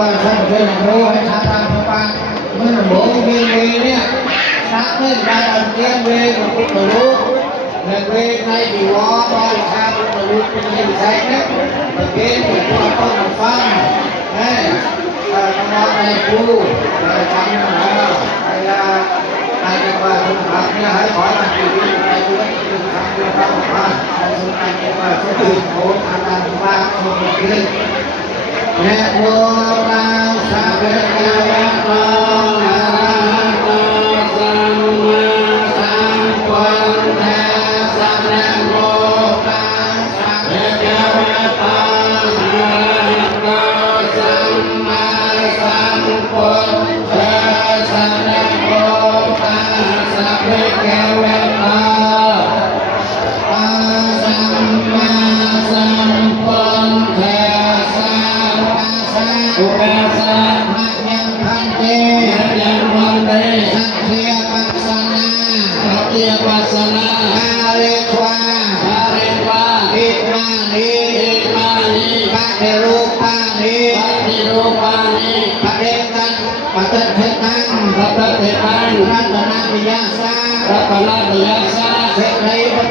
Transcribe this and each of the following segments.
qua sân chơi là mua hay tham gia cho bạn mới là bố viên nè sáng lên ra đầu tiên về một chút là lúc là về ngay thì có coi xa cũng là lúc cái này bị say đấy và cái thì có con một phân đấy trong đó này cu rồi trong đó hay là hai cái ba trường hợp như hãy hỏi là kỳ đi này cũng trường hợp như không mà hai trường hợp như là số tiền bốn tham gia thứ ba không được đi nhẹ vô bao xa về nhà con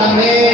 không về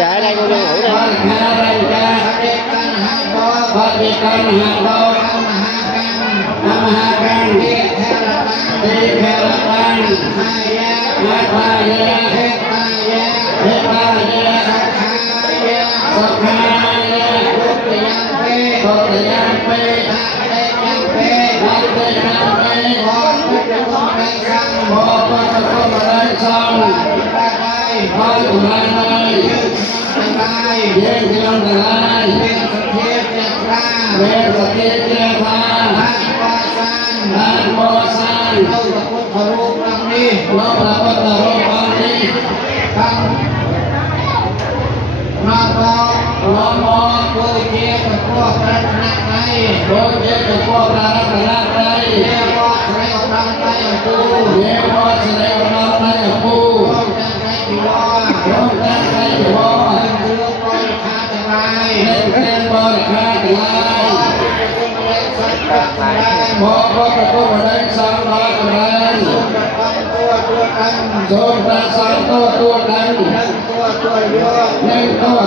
ở đây cô đi ngủ đây. Hãy subscribe cho kênh Ghiền Mì Gõ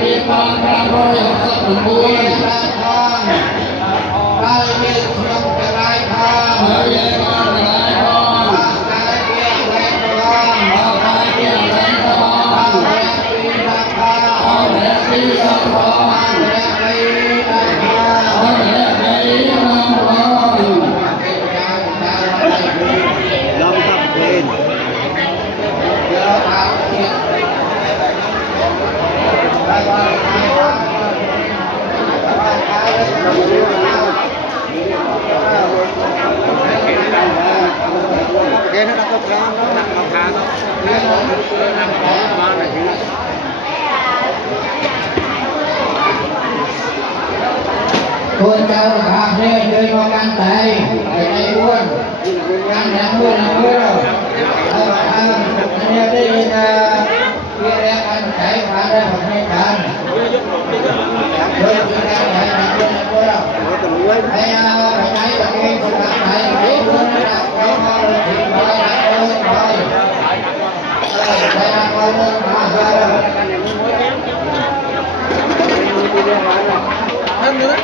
để không bỏ lỡ những video hấp dẫn. buôn châu là khác thế chơi có căn tay cái này buôn căn đẹp buôn là buôn rồi anh em đi kia em ăn cháy phá ra một hai căn chơi kia em cháy là buôn rồi hay phải cháy là kia không phải cháy cái buôn nó đặt cái con rồi thì nó đặt con rồi đây là con luôn mà rồi Thêm nữa.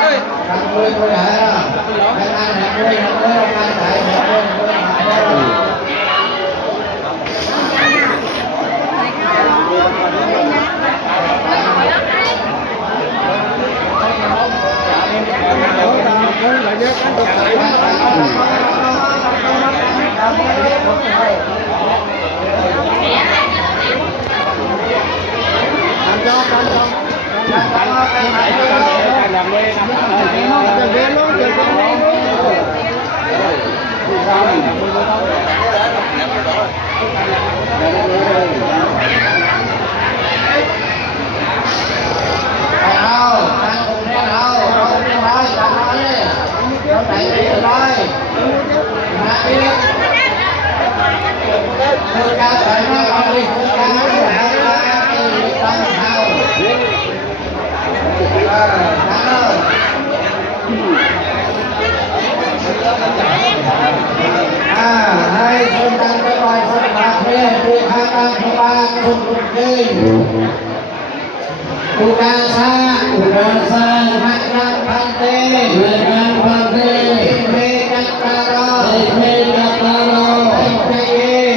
Ơi. Hãy subscribe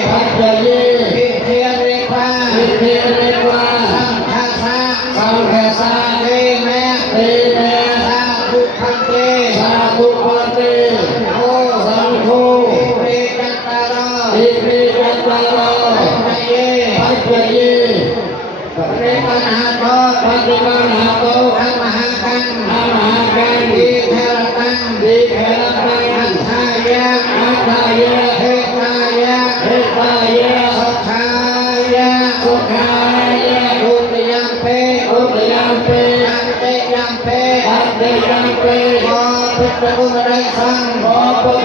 cho kênh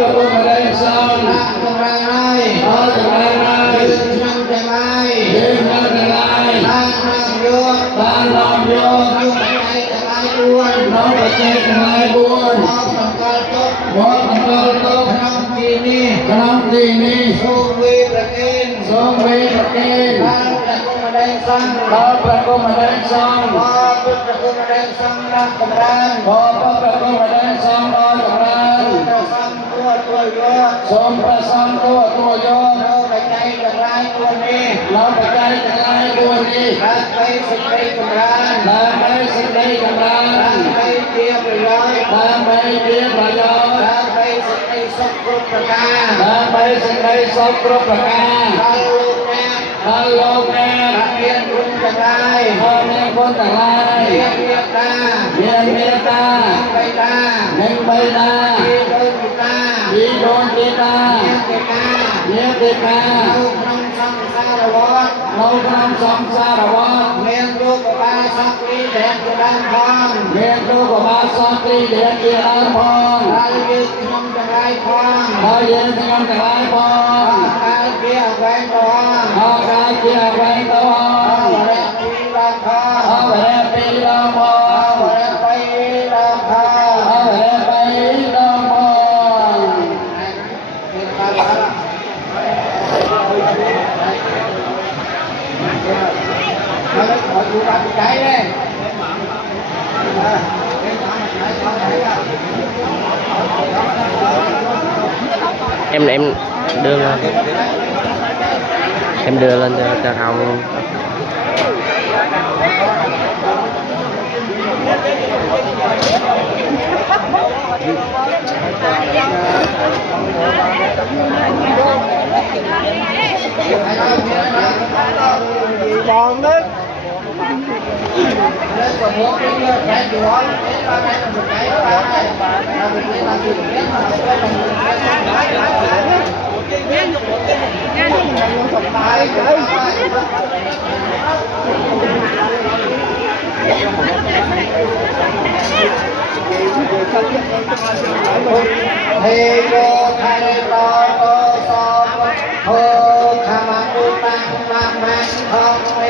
Ghiền Mì Gõ để không bỏ lỡ những video hấp dẫn. Em đưa lên, em đưa lên cho Hồng luôn. Còn đấy. เทโยทะเลโตโตโสโทขมังตุตังมังมังทองเม